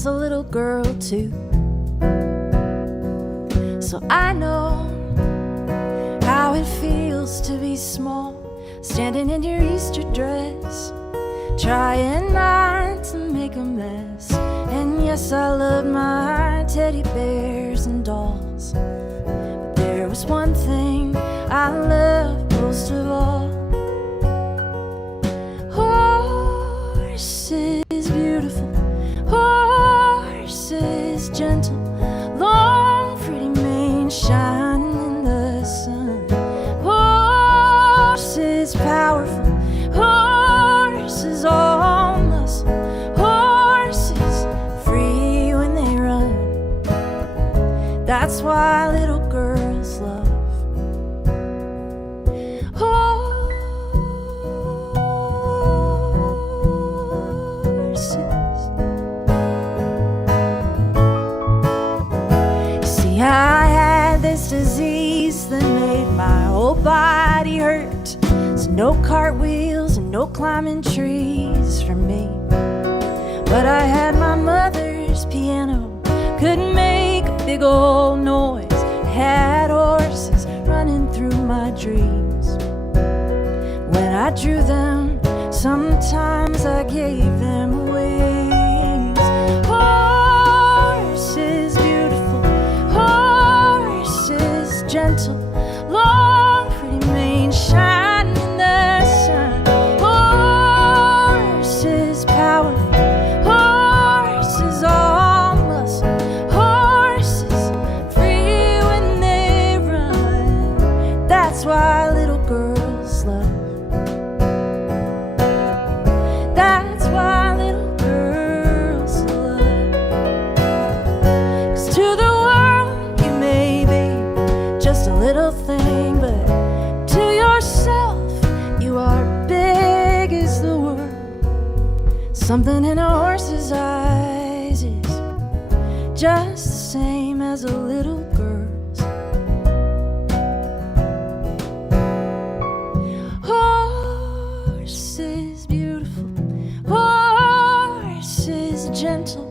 was a little girl too. So I know how it feels to be small, standing in your Easter dress, trying not to make a mess. And yes, I love my teddy bears and dolls, but there was one thing I loved most of all. Horses beautiful, horses gentle, long pretty manes shining in the sun. Horses powerful, horses all muscle, horses free when they run. That's why little girls love horses. See, I had this disease that made my whole body hurt. So no cartwheels and no climbing trees for me. But I had my mother's piano, couldn't make a big old noise. Had horses running through my dreams. When I drew them, sometimes I gave them wings. Horses beautiful, horses gentle, long pretty manes shining in the sun. Horses powerful, horses all muscle, horses free when they run. That's why little girls love. That's why little girls love. 'Cause to the world you may be just a little thing, but to yourself you are big as the world. Something in a horse's eyes is just the same as a little girl's. Horses beautiful, horses gentle,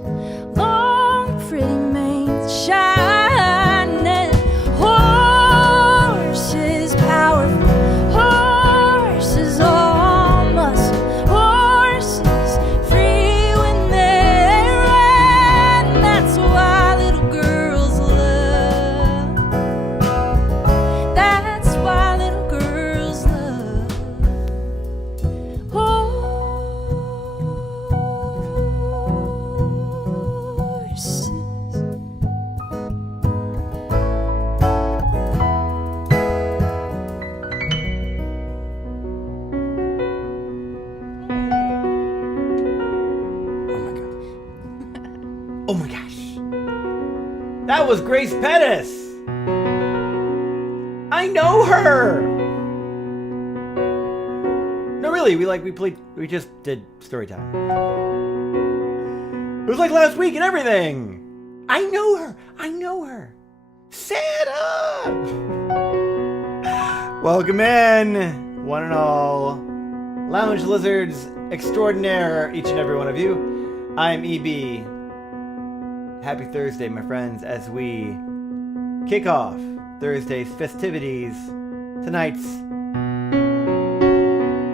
long pretty manes shining. Horses powerful, horses all muscle, horses free when they run. That's why little girls love. That's why little girls love horses. Oh my gosh. That was Grace Pettis. I know her. No, really, we just did Storytime. It was like last week and everything. I know her. Santa. Welcome in, one and all, Lounge Lizards extraordinaire, each and every one of you. I'm EB. Happy Thursday, my friends, as we kick off Thursday's festivities. Tonight's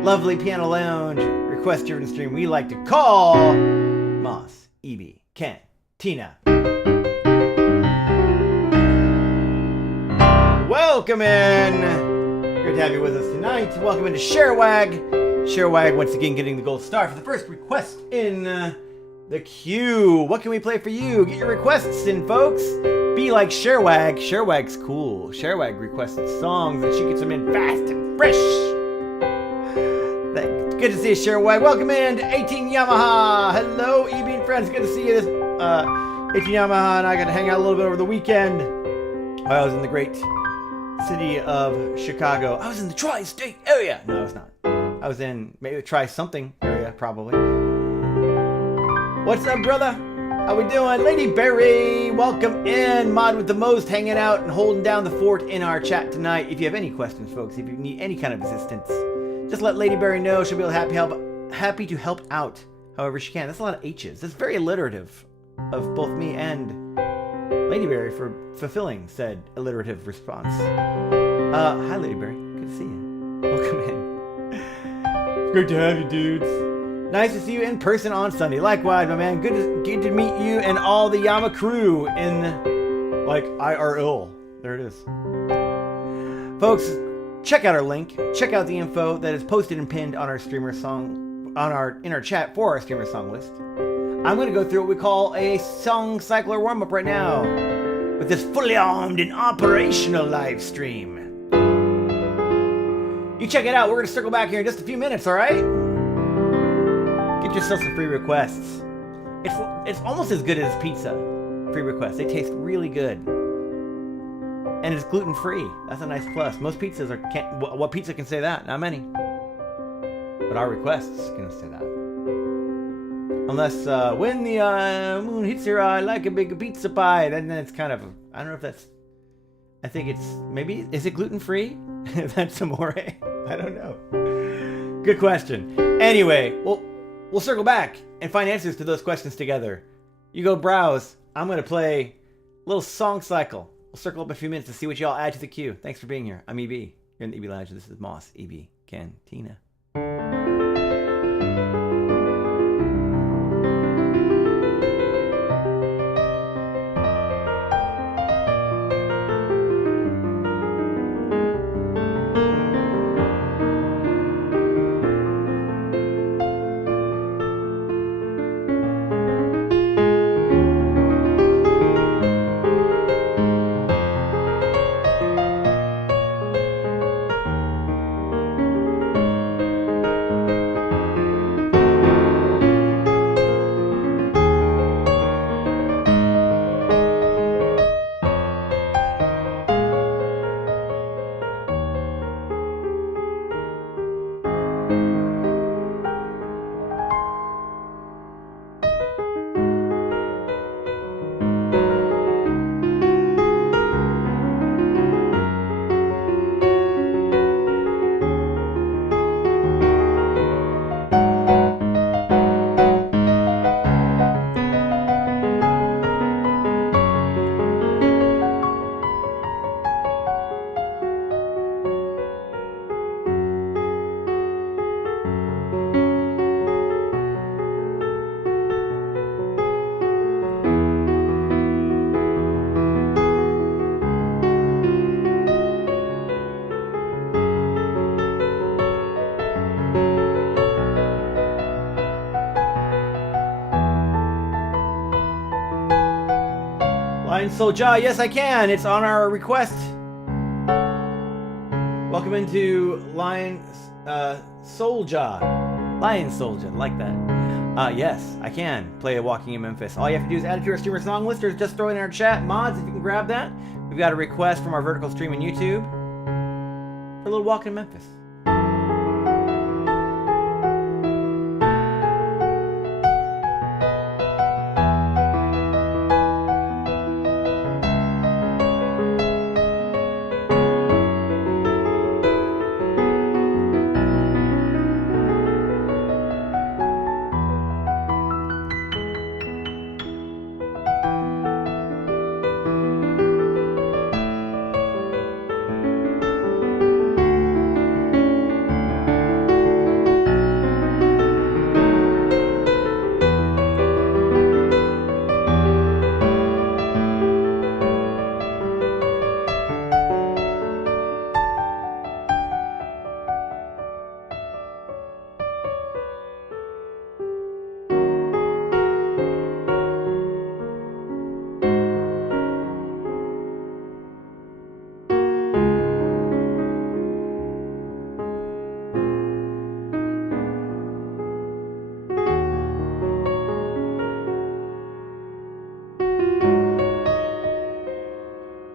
lovely piano lounge request-driven stream we like to call Mos EB Cantina. Welcome in. Great to have you with us tonight. Welcome into Sharewag. Sharewag once again getting the gold star for the first request in the queue. What can we play for you? Get your requests in, folks. Be like Sharewag. Sharewag's cool. Sharewag requested songs and she gets them in fast and fresh. Good to see you, Sharewag. Welcome in to 18 Yamaha. Hello, EB and friends. Good to see you. 18 Yamaha and I got to hang out a little bit over the weekend. I was in the great city of Chicago. I was in the tri-state area. No, I was not. I was in maybe the tri-something area, probably. What's up, brother? How we doing? Lady Berry, welcome in. Mod with the most, hanging out and holding down the fort in our chat tonight. If you have any questions, folks, if you need any kind of assistance, just let Lady Berry know. She'll be happy to help out however she can. That's a lot of H's. That's very alliterative. of both me and Ladyberry for fulfilling said alliterative response. Hi, Ladyberry. Good to see you. Welcome in. It's great to have you, dudes. Nice to see you in person on Sunday. Likewise, my man. Good to meet you and all the Yama crew in, like, IRL. There it is. Folks, check out our link. Check out the info that is posted and pinned on our streamer song, in our chat for our streamer song list. I'm going to go through what we call a song cycler warm-up right now with this fully armed and operational live stream. You check it out. We're going to circle back here in just a few minutes, all right? Get yourself some free requests. It's almost as good as pizza. Free requests. They taste really good. And it's gluten-free. That's a nice plus. Most pizzas what pizza can say that? Not many. But our requests can say that. Unless when the moon hits your eye like a big pizza pie, then it's kind of, I don't know if that's, I think it's, maybe, is it gluten-free? That's amore? I don't know. Good question. Anyway, we'll circle back and find answers to those questions together. You go browse. I'm going to play a little song cycle. We'll circle up a few minutes to see what y'all add to the queue. Thanks for being here. I'm EB. You're in the EBLounge. This is Mos EB Cantina. Lion Soulja, yes I can. It's on our request. Welcome into Lion Soulja. Lion Soulja, like that. Yes, I can play a Walking in Memphis. All you have to do is add it to our streamer song list or just throw it in our chat. Mods, if you can grab that. We've got a request from our vertical stream on YouTube for a little Walking in Memphis.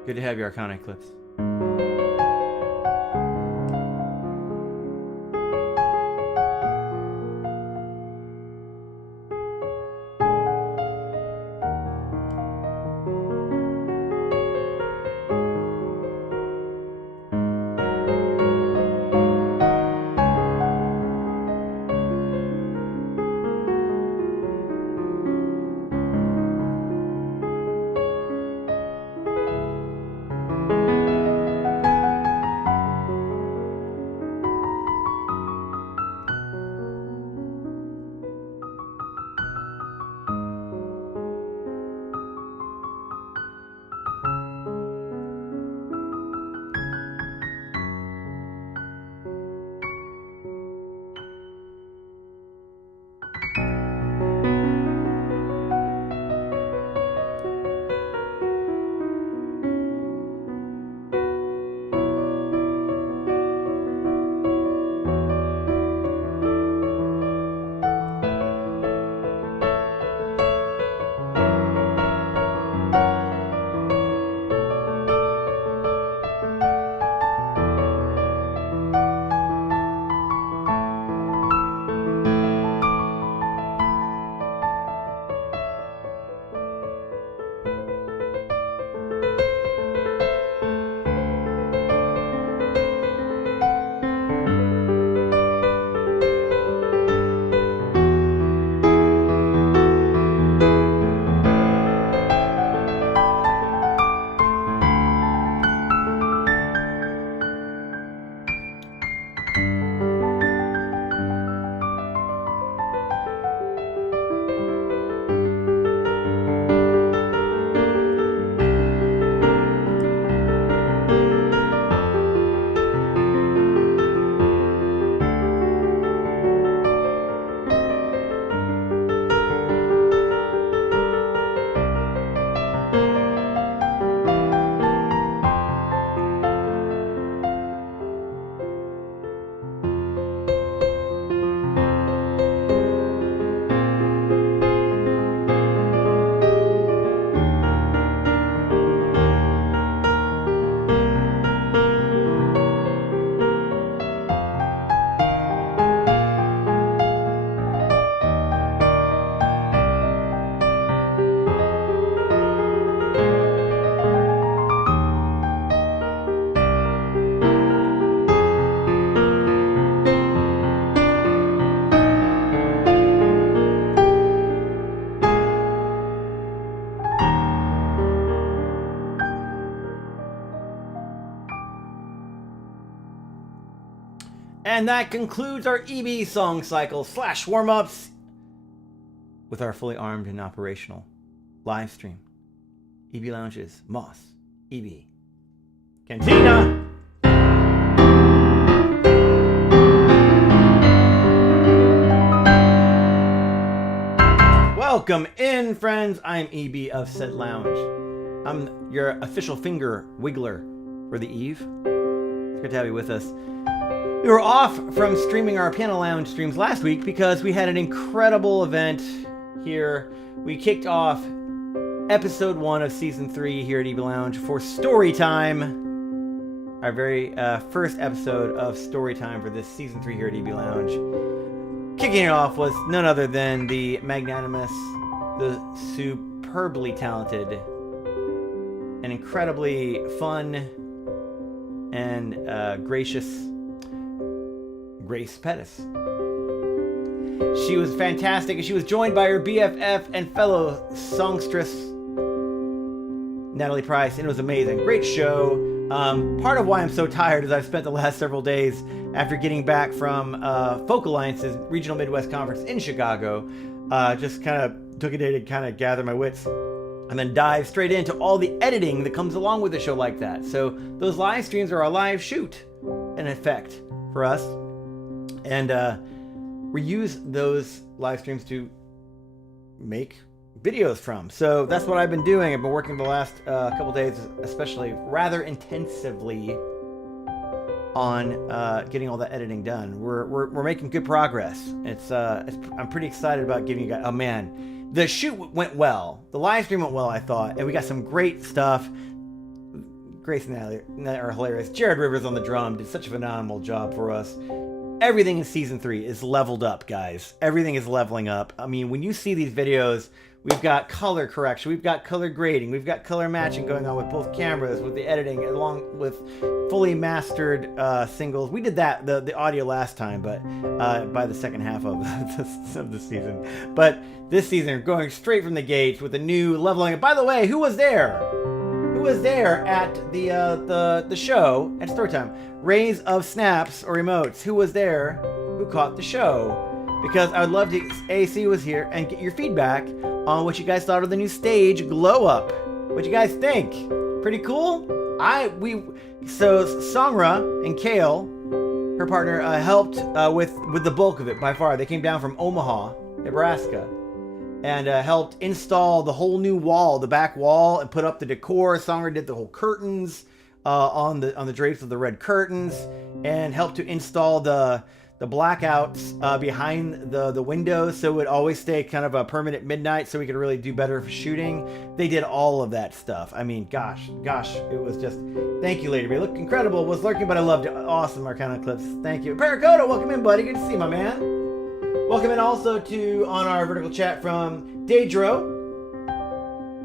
Good to have your Arcana Eclipse. And that concludes our EB song cycle / warm-ups with our fully armed and operational live stream. EBLounge's Mos EB Cantina. Welcome in, friends. I'm EB of said lounge. I'm your official finger wiggler for the Eve. It's good to have you with us. We were off from streaming our Piano Lounge streams last week because we had an incredible event here. We kicked off episode 1 of season 3 here at EBLounge for Storytime. Our very first episode of Storytime for this season 3 here at EBLounge. Kicking it off was none other than the magnanimous, the superbly talented, and incredibly fun and gracious Grace Pettis. She was fantastic, and she was joined by her BFF and fellow songstress Natalie Price, and it was amazing. Great show. Part of why I'm so tired is I've spent the last several days after getting back from Folk Alliance's Regional Midwest Conference in Chicago. Just kind of took a day to kind of gather my wits and then dive straight into all the editing that comes along with a show like that. So those live streams are a live shoot, in effect, for us. And we use those live streams to make videos from. So that's what I've been doing. I've been working the last couple days, especially rather intensively on getting all that editing done. We're making good progress. I'm pretty excited about giving you guys. Oh man, the shoot went well. The live stream went well, I thought, and we got some great stuff. Grace and Natalie are hilarious. Jared Rivers on the drum did such a phenomenal job for us. Everything in season 3 is leveled up, guys. Everything is leveling up. I mean, when you see these videos, we've got color correction, we've got color grading, we've got color matching going on with both cameras, with the editing, along with fully mastered singles. We did that, the audio last time, but by the second half of the season. But this season, going straight from the gates with a new leveling up. By the way, who was there? Who was there at the show at Storytime? Rays of snaps or emotes. Who was there? Who caught the show? Because I would love to see who was here and get your feedback on what you guys thought of the new stage Glow Up. What you guys think? Pretty cool? So Sangra and Kale, her partner, helped with the bulk of it by far. They came down from Omaha, Nebraska, and helped install the whole new wall, the back wall, and put up the decor. Sangra did the whole curtains on the drapes of the red curtains, and helped to install the blackouts behind the windows, so it would always stay kind of a permanent midnight, so we could really do better for shooting. They did all of that stuff. I mean, gosh, it was just, thank you, Lady B. Look incredible. Was lurking, but I loved it. Awesome Arcana clips. Thank you. Paracoda, welcome in, buddy. Good to see you, my man. Welcome in also on our vertical chat from Daedro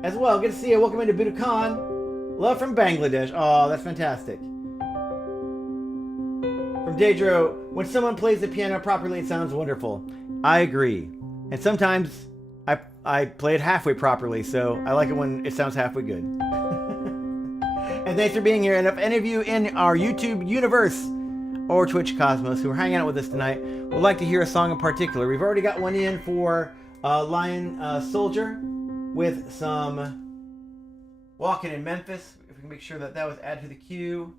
as well. Good to see you. Welcome into Budokan. Love from Bangladesh. Oh, that's fantastic. From Daedro, when someone plays the piano properly, it sounds wonderful. I agree. And sometimes I play it halfway properly, so I like it when it sounds halfway good. And thanks for being here. And if any of you in our YouTube universe or Twitch Cosmos who are hanging out with us tonight would like to hear a song in particular, we've already got one in for Lion Soldier with some Walking in Memphis. If we can make sure that was added to the queue.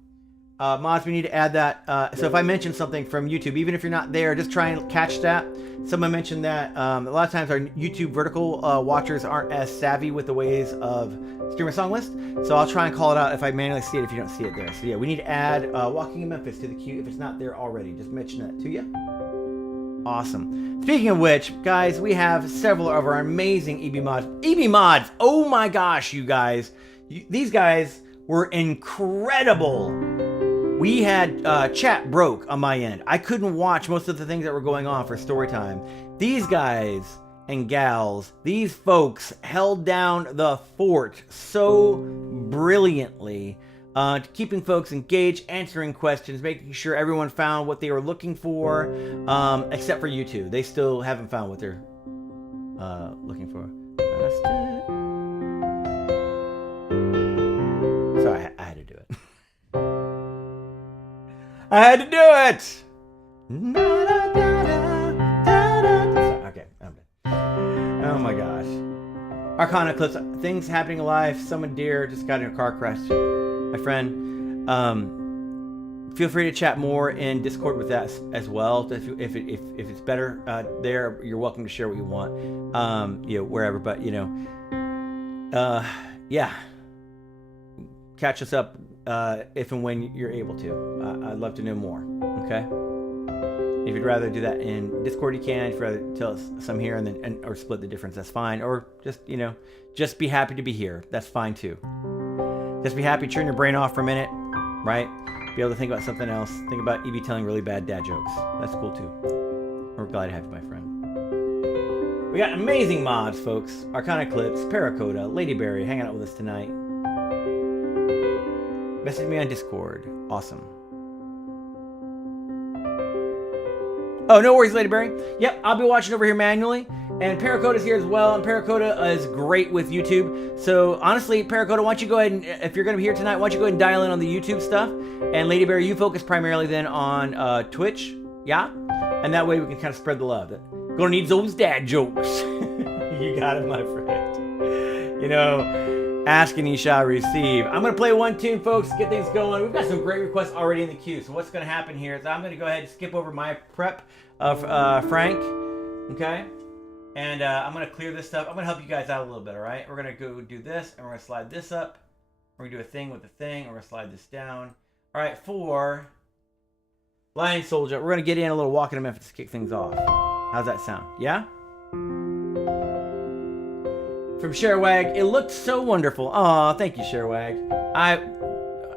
Mods, we need to add that. So if I mention something from YouTube, even if you're not there, just try and catch that. Someone mentioned that a lot of times our YouTube vertical watchers aren't as savvy with the ways of stream a song list. So I'll try and call it out if I manually see it if you don't see it there. So yeah, we need to add Walking in Memphis to the queue if it's not there already. Just mention that to you. Awesome. Speaking of which, guys, we have several of our amazing EB mods. EB mods! Oh my gosh, you guys. These guys were incredible. We had chat broke on my end. I couldn't watch most of the things that were going on for Storytime. These guys and gals, these folks held down the fort so brilliantly, keeping folks engaged, answering questions, making sure everyone found what they were looking for, except for you two. They still haven't found what they're looking for. Sorry, I had to do it. I had to do it! Okay, I'm done. Oh my gosh. Arcana clips. Things happening in life. Someone dear just got in a car crash. My friend. Feel free to chat more in Discord with that as well. If it's better there, you're welcome to share what you want. Wherever. But yeah. Catch us up if and when you're able to. I'd love to know more. Okay. If you'd rather do that in Discord, you can. If you'd rather tell us some here and then or split the difference, that's fine. Or just be happy to be here. That's fine too. Just be happy. Turn your brain off for a minute, right? Be able to think about something else. Think about EB telling really bad dad jokes. That's cool too. We're glad to have you, my friend. We got amazing mods, folks. Arcana Clips, Paracoda, Ladyberry hanging out with us tonight. Message me on Discord. Awesome. Oh, no worries, Ladyberry. Yep, I'll be watching over here manually. And Paracoda's here as well. And Paracoda is great with YouTube. So, honestly, Paracoda, why don't you go ahead and, if you're going to be here tonight, why don't you go ahead and dial in on the YouTube stuff. And Ladyberry, you focus primarily then on Twitch. Yeah? And that way we can kind of spread the love. Gonna need those dad jokes. You got it, my friend. Ask and you shall receive. I'm going to play one tune, folks, get things going. We've got some great requests already in the queue. So what's going to happen here is I'm going to go ahead and skip over my prep of Frank. Okay? And I'm going to clear this stuff. I'm going to help you guys out a little bit, all right? We're going to go do this, and we're going to slide this up. We're going to do a thing with the thing, and we're going to slide this down. All right, for Lion Soldier, we're going to get in a little Walking to Memphis to kick things off. How's that sound? Yeah? From Sherwag, it looked so wonderful. Aw, thank you, Sherwag.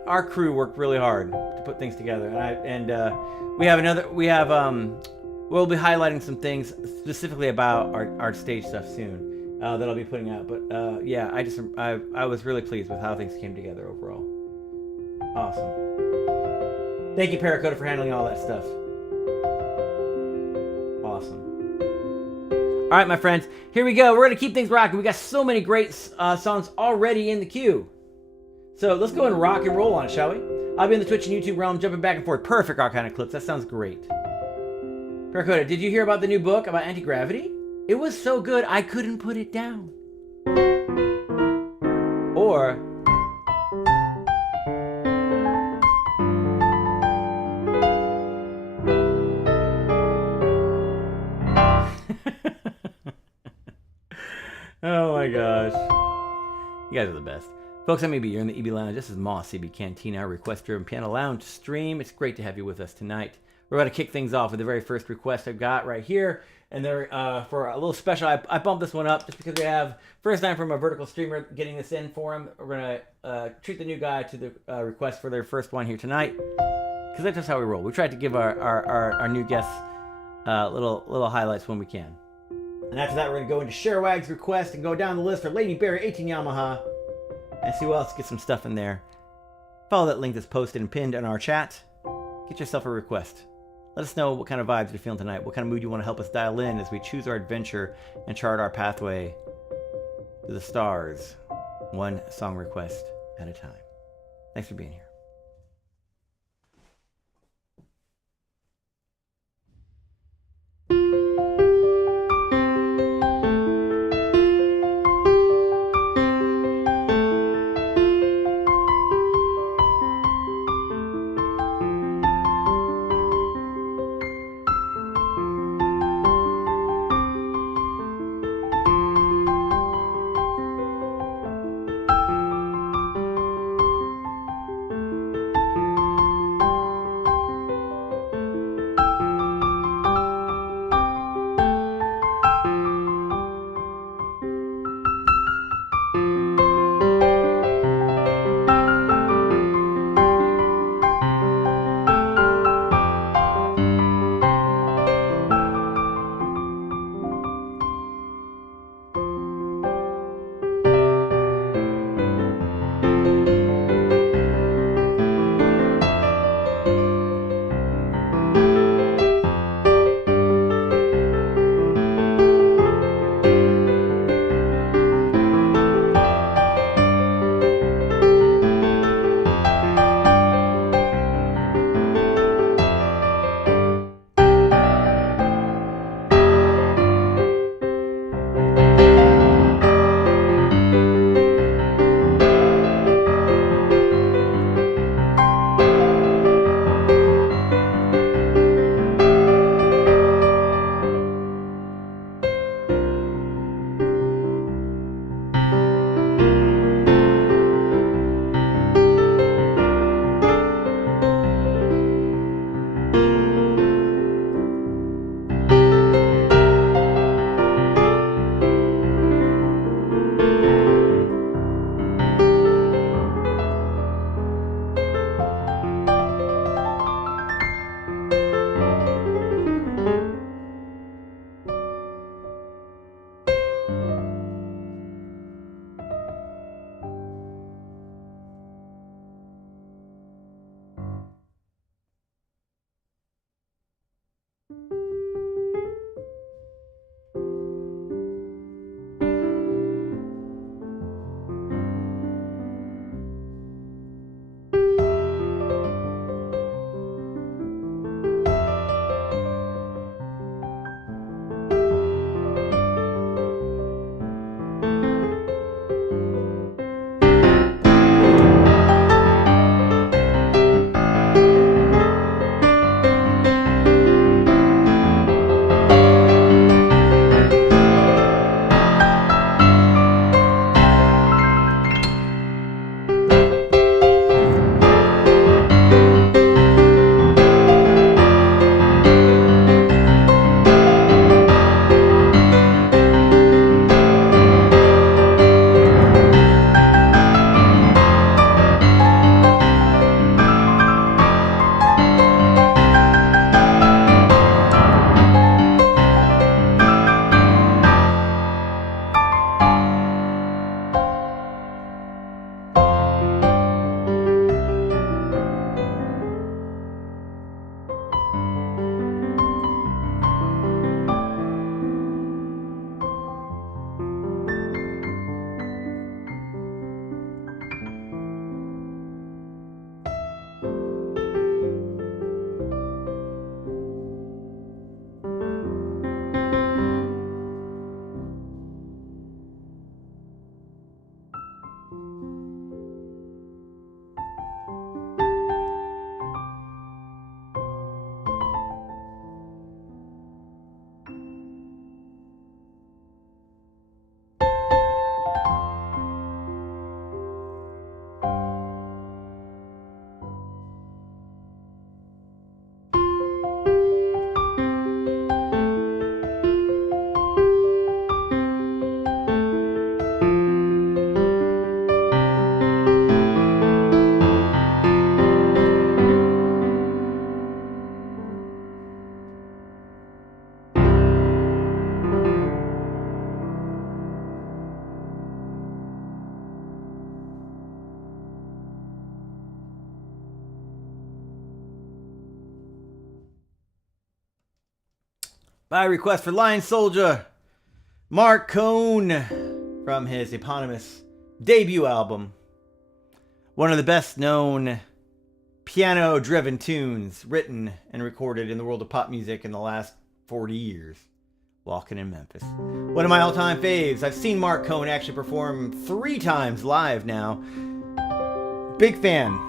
Our crew worked really hard to put things together, and we'll be highlighting some things specifically about our stage stuff soon that I'll be putting out. But yeah, I was really pleased with how things came together overall. Awesome. Thank you, Paracoda, for handling all that stuff. Awesome. All right, my friends, here we go. We're going to keep things rocking. We got so many great songs already in the queue. So let's go and rock and roll on it, shall we? I'll be in the Twitch and YouTube realm, jumping back and forth. Perfect Arcana Clips. That sounds great. Paracoda, did you hear about the new book about anti-gravity? It was so good, I couldn't put it down. Or... Oh my gosh. You guys are the best. Folks, I'm EB. You're in the EB Lounge. This is Mos EB Cantina, request-driven piano lounge stream. It's great to have you with us tonight. We're going to kick things off with the very first request I've got right here. And they're for a little special. I bumped this one up just because we have first time from a vertical streamer getting this in for him. We're going to treat the new guy to the request for their first one here tonight. Because that's just how we roll. We try to give our new guests little highlights when we can. And after that, we're going to go into Sherwag's request and go down the list for Lady Berry, 18 Yamaha, and see who else gets some stuff in there. Follow that link that's posted and pinned in our chat. Get yourself a request. Let us know what kind of vibes you're feeling tonight, what kind of mood you want to help us dial in as we choose our adventure and chart our pathway to the stars, one song request at a time. Thanks for being here. By request for Lion Soldier, Mark Cohn, from his eponymous debut album. One of the best known piano-driven tunes written and recorded in the world of pop music in the last 40 years. Walking in Memphis. One of my all-time faves. I've seen Mark Cohn actually perform 3 times live now. Big fan.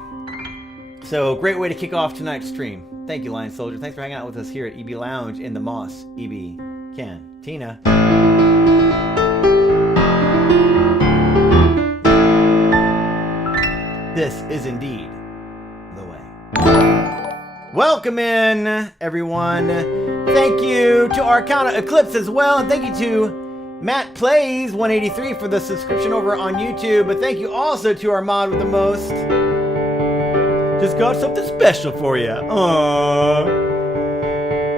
So, great way to kick off tonight's stream. Thank you, Lion Soldier. Thanks for hanging out with us here at EBLounge in the Mos EB Cantina. This is indeed the way. Welcome in, everyone. Thank you to Arcana Eclipse as well. And thank you to Matt Plays 183 for the subscription over on YouTube. But thank you also to our mod with the most. Just got something special for you. Aww.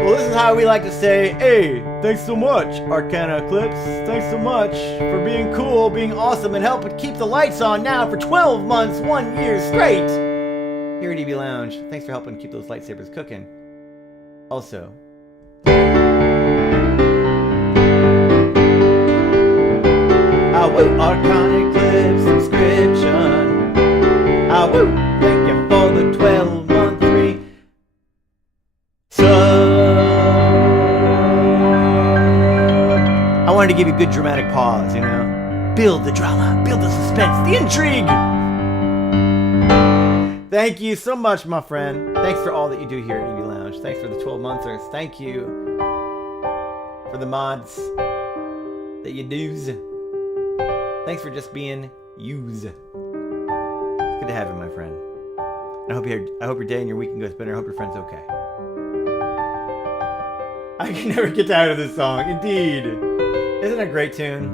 Well, this is how we like to say, hey, thanks so much, Arcana Eclipse. Thanks so much for being cool, being awesome, and helping keep the lights on now for 12 months, 1 year straight. Here at EBLounge. Thanks for helping keep those lightsabers cooking. Also, Arcana Eclipse subscription. Thank you for the 12-month free sub. I wanted to give you a good dramatic pause, you know? Build the drama, build the suspense, the intrigue. Thank you so much, my friend. Thanks for all that you do here at EBLounge. Thanks for the 12-monthers. Thank you for the mods that you do. Thanks for just being used. It's good to have you, my friend. I hope your day and your weekend goes better. I hope your friend's okay. I can never get tired of this song. Indeed. Isn't it a great tune?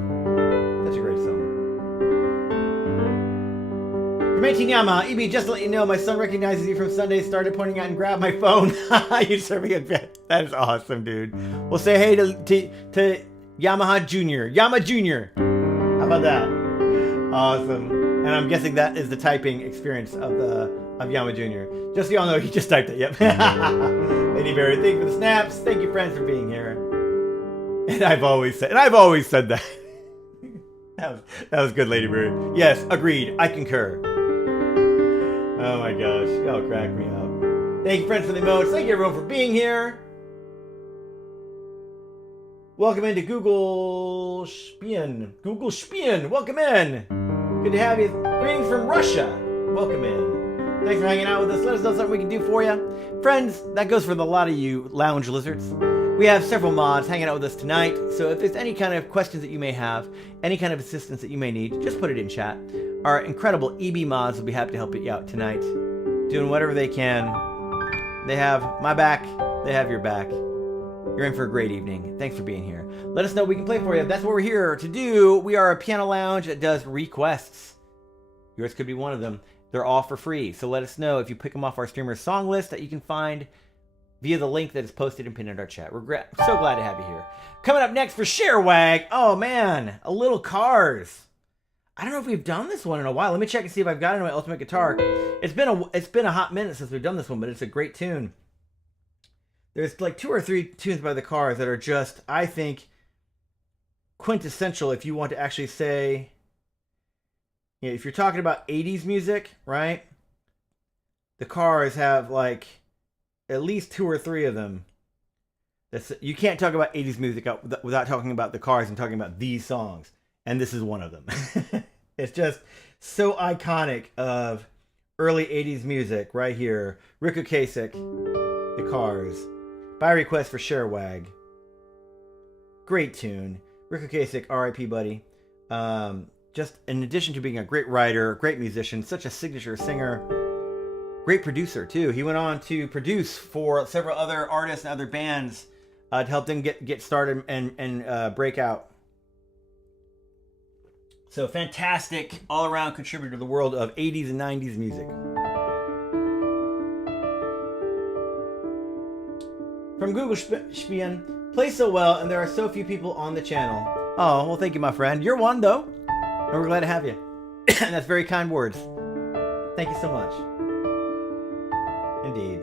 Such a great song. From 18 Yamaha, EB, just to let you know, my son recognizes you from Sunday, started pointing out and grabbed my phone. You're serving a bit. That is awesome, dude. We'll say hey to Yamaha Jr. Yama Jr. How about that? Awesome. And I'm guessing that is the typing experience of Yama Jr. Just so y'all know, he just typed it. Yep. Lady Berry, thank you for the snaps. Thank you, friends, for being here. And I've always said that. that was good, Lady Berry. Yes, agreed. I concur. Oh my gosh, y'all crack me up. Thank you, friends, for the emotes. Thank you, everyone, for being here. Welcome into Google Spion. Google Spion, welcome in. Good to have you. Greetings from Russia. Welcome in. Thanks for hanging out with us. Let us know something we can do for you. Friends, that goes for a lot of you lounge lizards. We have several mods hanging out with us tonight. So if there's any kind of questions that you may have, any kind of assistance that you may need, just put it in chat. Our incredible EB mods will be happy to help you out tonight. Doing whatever they can. They have my back. They have your back. You're in for a great evening. Thanks for being here. Let us know what we can play for you. That's what we're here to do. We are a piano lounge that does requests. Yours could be one of them. They're all for free. So let us know if you pick them off our streamer's song list that you can find via the link that is posted and pinned in our chat. We're so glad to have you here. Coming up next for Sharewag. Oh man, a little Cars. I don't know if we've done this one in a while. Let me check and see if I've got it on my Ultimate Guitar. It's been a hot minute since we've done this one, but it's a great tune. There's like 2 or 3 tunes by the Cars that are just, I think, quintessential if you want to actually say, you know, if you're talking about 80s music, right? The Cars have like at least 2 or 3 of them. You can't talk about 80s music without talking about the Cars and talking about these songs. And this is one of them. It's just so iconic of early 80s music right here. Rick Ocasek, the Cars. By request for Sharewag. Great tune. Rick Ocasek, R.I.P. buddy. Just in addition to being a great writer, great musician, such a signature singer, great producer too. He went on to produce for several other artists and other bands to help them get started and break out. So fantastic all-around contributor to the world of 80s and 90s music. From Google Spion, plays so well and there are so few people on the channel. Oh, well thank you, my friend. You're one though. And we're glad to have you. And that's very kind words. Thank you so much. Indeed.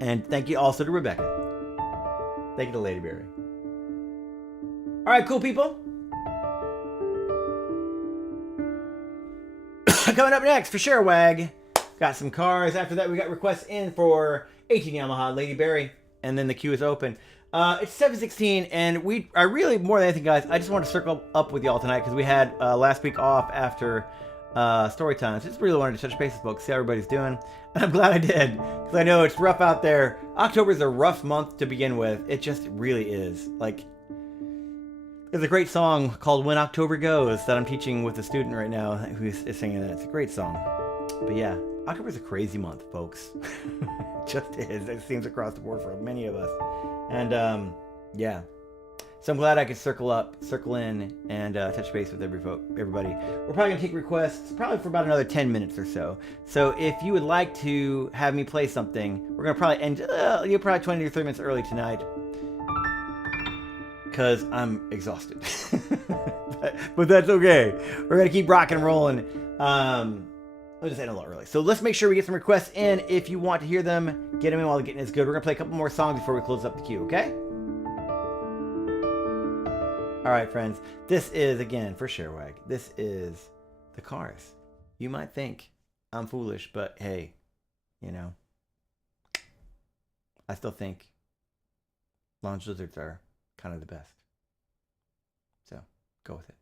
And thank you also to Rebecca. Thank you to Ladyberry. All right, cool people. Coming up next for Sharewag, got some cars. After that, we got requests in for 18 Yamaha, Ladyberry, and then the queue is open. It's 7:16, and I really, more than anything, guys, I just want to circle up with y'all tonight because we had last week off after Storytime. So just really wanted to touch base with folks, see how everybody's doing. And I'm glad I did, because I know it's rough out there. October is a rough month to begin with. It just really is. Like, there's a great song called When October Goes that I'm teaching with a student right now who is singing it. It's a great song. But yeah, October's a crazy month, folks. It just is. It seems across the board for many of us. And yeah. So I'm glad I could circle in, and touch base with everybody. We're probably going to take requests probably for about another 10 minutes or so. So if you would like to have me play something, we're going to probably end probably 20 to 30 minutes early tonight because I'm exhausted. but that's okay. We're going to keep rocking and rolling. I'll just end a little early. So let's make sure we get some requests in. If you want to hear them, get them in while the getting is good. We're going to play a couple more songs before we close up the queue, okay? All right, friends. This is, again, for Sharewag, this is the Cars. You might think I'm foolish, but hey, you know, I still think Lounge Lizards are kind of the best. So, go with it.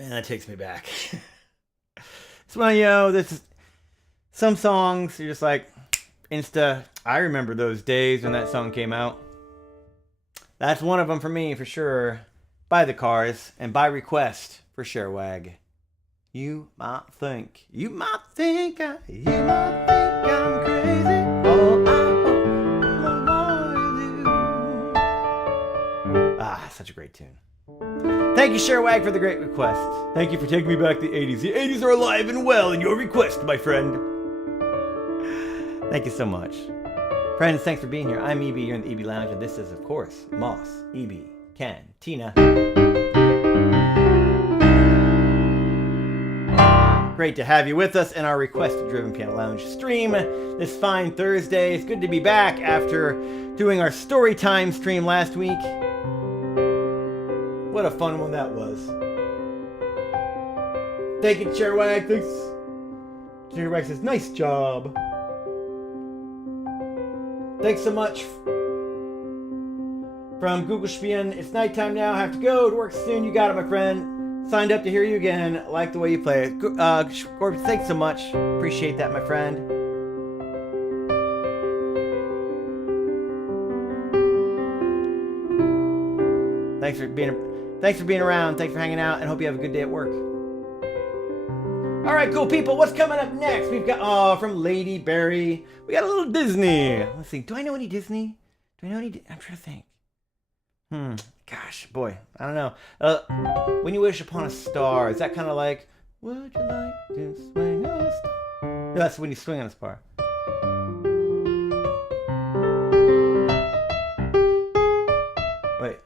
Man, that takes me back. It's when, you know, this some songs you're just like insta. I remember those days when that song came out. That's one of them for me, for sure. By the Cars and by request for Sherwag. You might think I'm crazy. All I want do. Ah, such a great tune. Thank you, Sherwag, for the great request. Thank you for taking me back to the 80s. The 80s are alive and well in your request, my friend. Thank you so much. Friends, thanks for being here. I'm EB, you're in the EBLounge, and this is, of course, Mos EB Cantina. Great to have you with us in our request-driven Piano Lounge stream this fine Thursday. It's good to be back after doing our Storytime stream last week. What a fun one that was. Thank you, Chairwag. Thanks. Chairwag says, nice job. Thanks so much. From Google Spion, it's nighttime now. I have to go to work soon. You got it, my friend. Signed up to hear you again. Like the way you play it. Scorpion, thanks so much. Appreciate that, my friend. Thanks for being around. Thanks for hanging out, and hope you have a good day at work. All right, cool people. What's coming up next? We've got from Lady Berry. We got a little Disney. Let's see. Do I know any Disney? I'm trying to think. Gosh, boy, I don't know. When You Wish Upon a Star. Is that kind of like, would you like to swing on a star? No, that's When You Swing on a Star. Wait.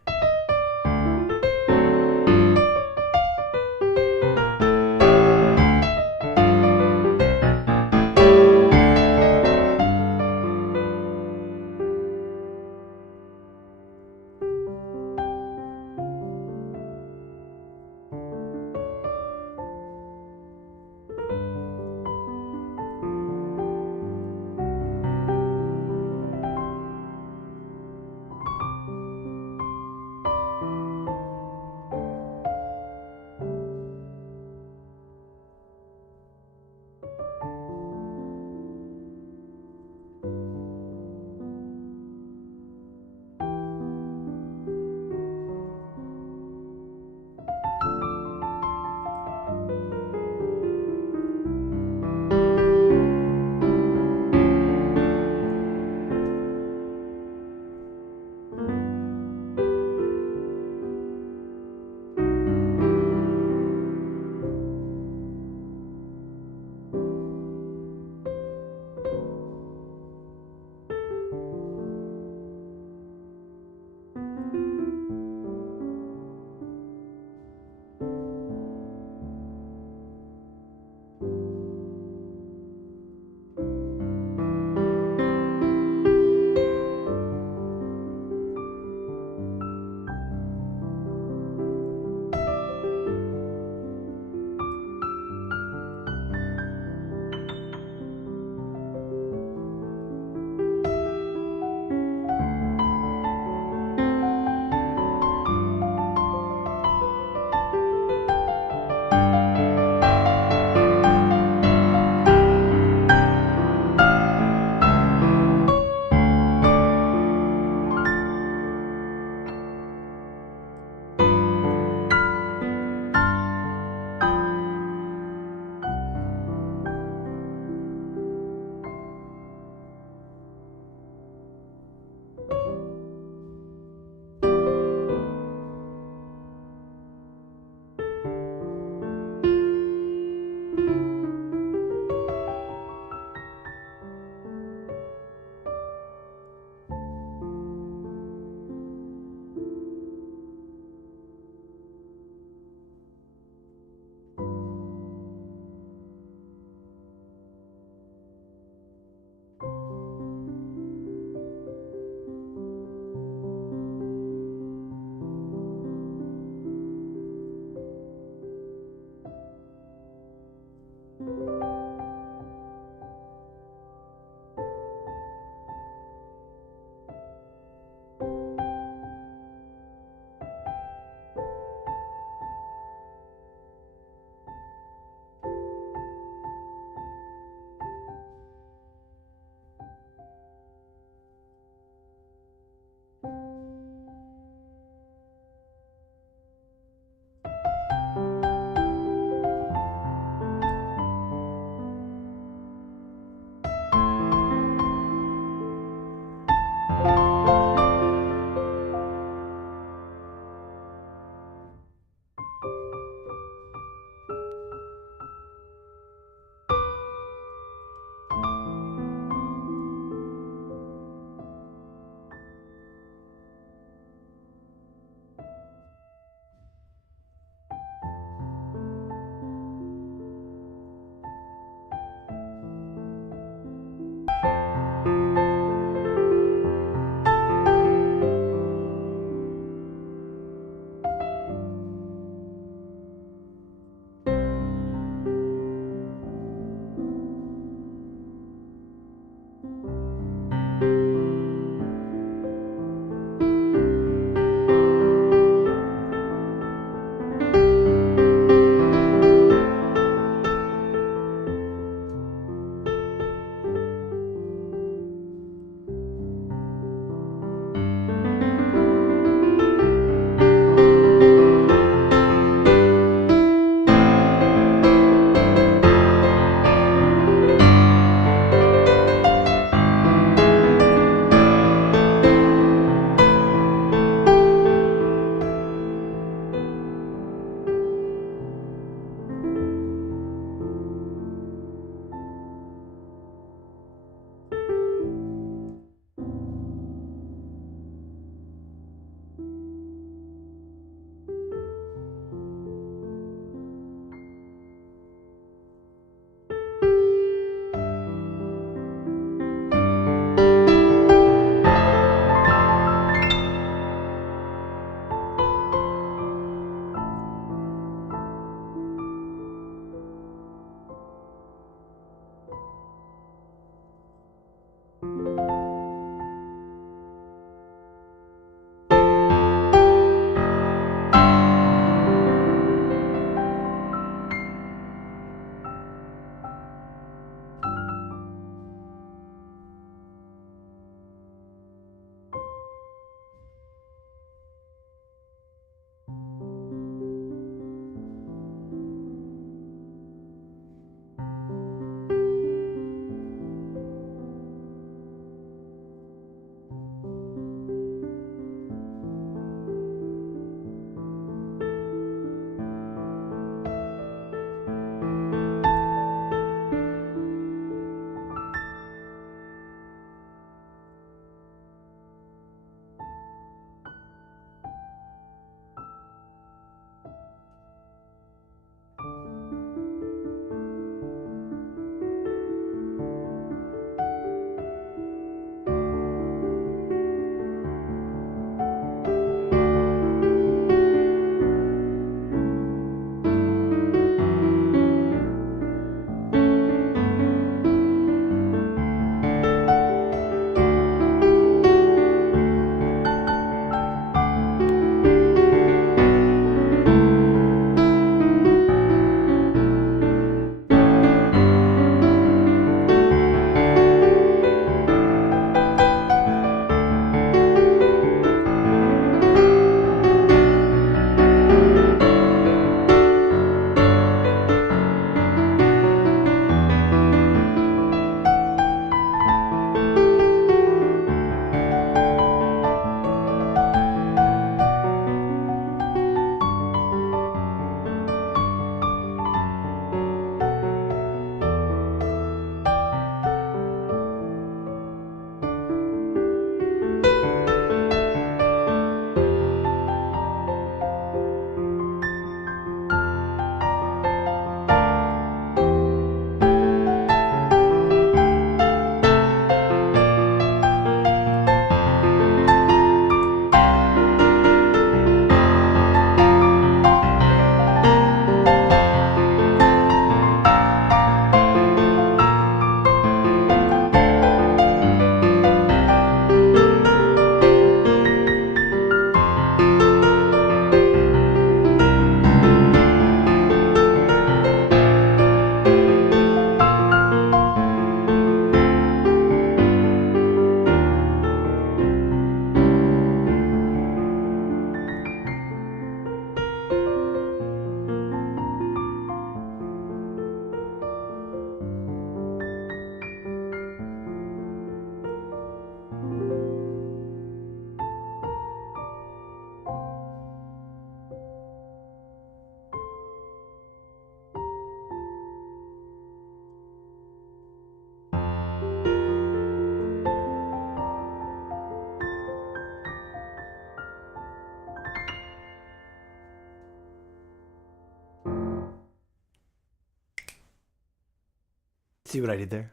See what I did there?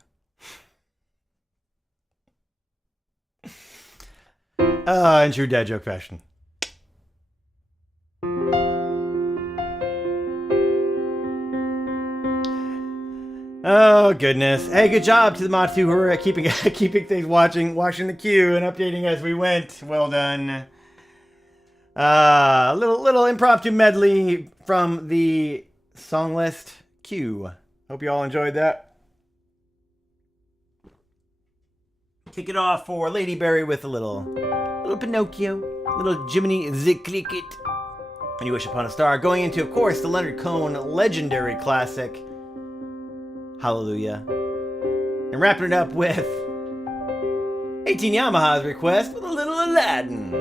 In true dad joke fashion. Oh goodness! Hey, good job to the Matsu who are keeping things watching the queue and updating as we went. Well done. Little impromptu medley from the song list queue. Hope you all enjoyed that. Kick it off for Lady Berry with a little Pinocchio, little Jiminy the Cricket, and You Wish Upon a Star. Going into, of course, the Leonard Cohen legendary classic, Hallelujah. And wrapping it up with 18 Yamaha's request with a little Aladdin.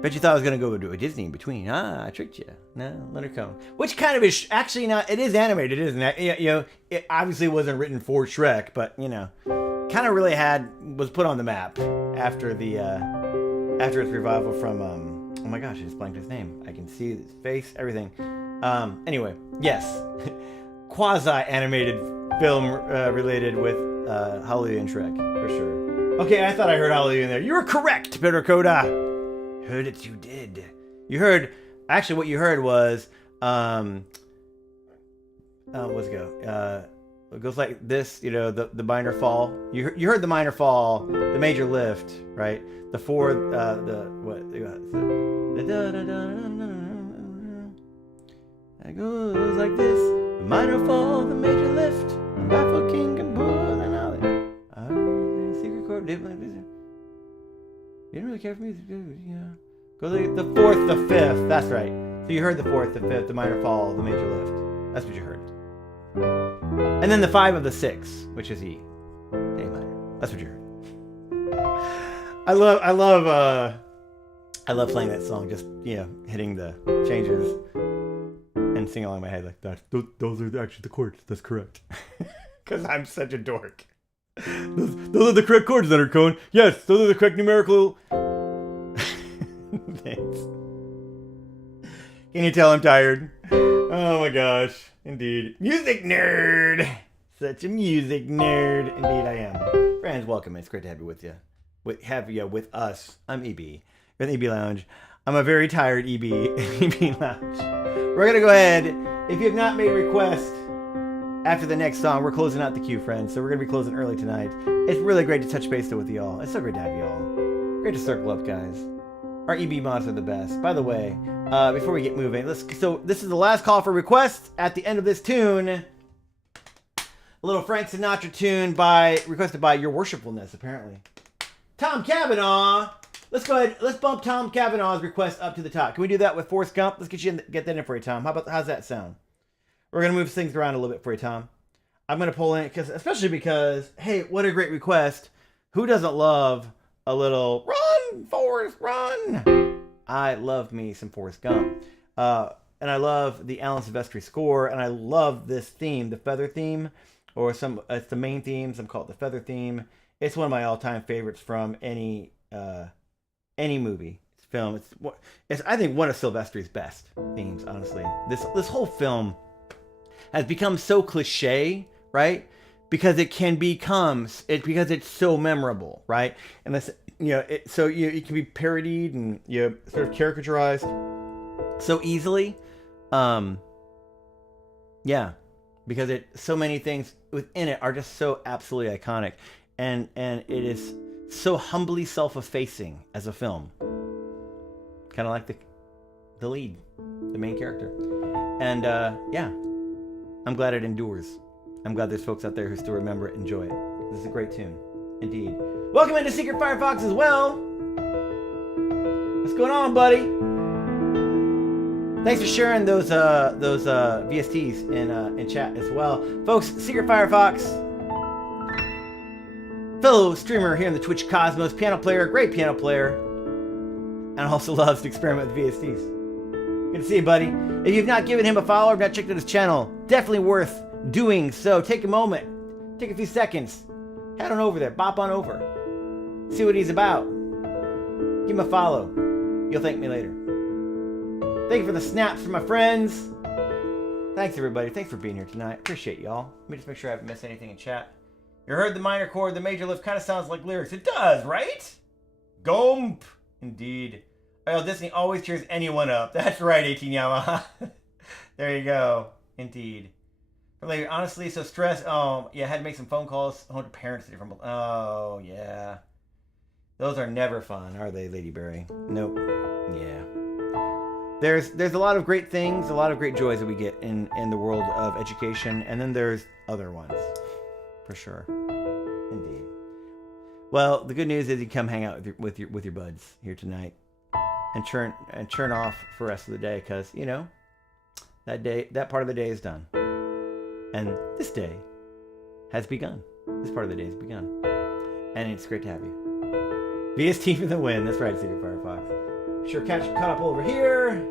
Bet you thought I was going to go to a Disney in between. I tricked you. No, Leonard Cohen. Which kind of is, actually, not, it is animated, isn't it? You know, it obviously wasn't written for Shrek, but, you know, kind of really was put on the map after after its revival from, oh my gosh, I just blanked his name. I can see his face, everything. Anyway, yes. Quasi-animated film related with Hallelujah and Shrek, for sure. Okay, I thought I heard Hallelujah in there. You were correct, Peter Coda. Heard it, you did. You heard, actually what you heard was, what's it go? It goes like this, you know, the minor fall. You heard the minor fall, the major lift, right? The fourth, it goes like this. The minor fall, the major lift. The baffled king can pull an alley. Secret chord, didn't really care for music, yeah. Go like the fourth, the fifth. That's right. So you heard the fourth, the fifth, the minor fall, the major lift. That's what you heard. And then the 5 of the 6, which is E. A minor. That's what you heard. I love playing that song, just, you know, hitting the changes and singing along my head like that. Those are actually the chords. That's correct. Because I'm such a dork. Those are the correct chords, Leonard Cohen. Yes, those are the correct numerical. Thanks. Can you tell I'm tired? Oh my gosh. Indeed. Music nerd! Such a music nerd. Indeed I am. Friends, welcome. It's great to have you with you. With us. I'm EB. You're in the EBLounge. I'm a very tired EB EBLounge. We're going to go ahead. If you have not made a request after the next song, we're closing out the queue, friends. So we're going to be closing early tonight. It's really great to touch base though with y'all. It's so great to have y'all. Great to circle up, guys. Our EB mods are the best. By the way, before we get moving, so this is the last call for requests. At the end of this tune, a little Frank Sinatra tune requested by Your Worshipfulness, apparently. Tom Cavanaugh. Let's go ahead. Let's bump Tom Cavanaugh's request up to the top. Can we do that with Forrest Gump? Let's get that in for you, Tom. How's that sound? We're gonna move things around a little bit for you, Tom. I'm gonna pull in especially because hey, what a great request. Who doesn't love a little run, Forrest, run? I love me some Forrest Gump. And I love the Alan Silvestri score, and I love this theme, the feather theme, or it's the main theme, some call it the feather theme. It's one of my all-time favorites from any movie, film. It's I think one of Silvestri's best themes, honestly. This whole film has become so cliche, right? Because it becomes it's so memorable, right? And this, you know, it can be parodied and sort of caricaturized so easily. Yeah, because so many things within it are just so absolutely iconic, and it is so humbly self-effacing as a film, kind of like the lead, the main character, and yeah, I'm glad it endures. I'm glad there's folks out there who still remember it and enjoy it. This is a great tune, indeed. Welcome into Secret Firefox as well. What's going on, buddy? Thanks for sharing those VSTs in chat as well, folks. Secret Firefox, fellow streamer here in the Twitch cosmos, piano player, great piano player, and also loves to experiment with VSTs. Good to see you, buddy. If you've not given him a follow or not checked out his channel, definitely worth doing so. Take a moment, take a few seconds, head on over there, bop on over, see what he's about. Give him a follow. You'll thank me later. Thank you for the snaps from my friends. Thanks, everybody. Thanks for being here tonight. Appreciate y'all. Let me just make sure I haven't missed anything in chat. You heard the minor chord, the major lift kind of sounds like lyrics. It does, right? Gomp. Indeed. Oh, Disney always cheers anyone up. That's right, 18 Yamaha. There you go. Indeed. But later, honestly, so stressed. Oh, yeah, I had to make some phone calls home to parents. Oh, yeah. Those are never fun, are they, Lady Berry? Nope. Yeah. There's a lot of great things, a lot of great joys that we get in the world of education, and then there's other ones, for sure. Indeed. Well, the good news is you come hang out with your buds here tonight, and churn off for the rest of the day, because you know that part of the day is done, and this day has begun. This part of the day has begun, and it's great to have you. VST for the win. That's right, Secret Firefox. Sure, caught up over here.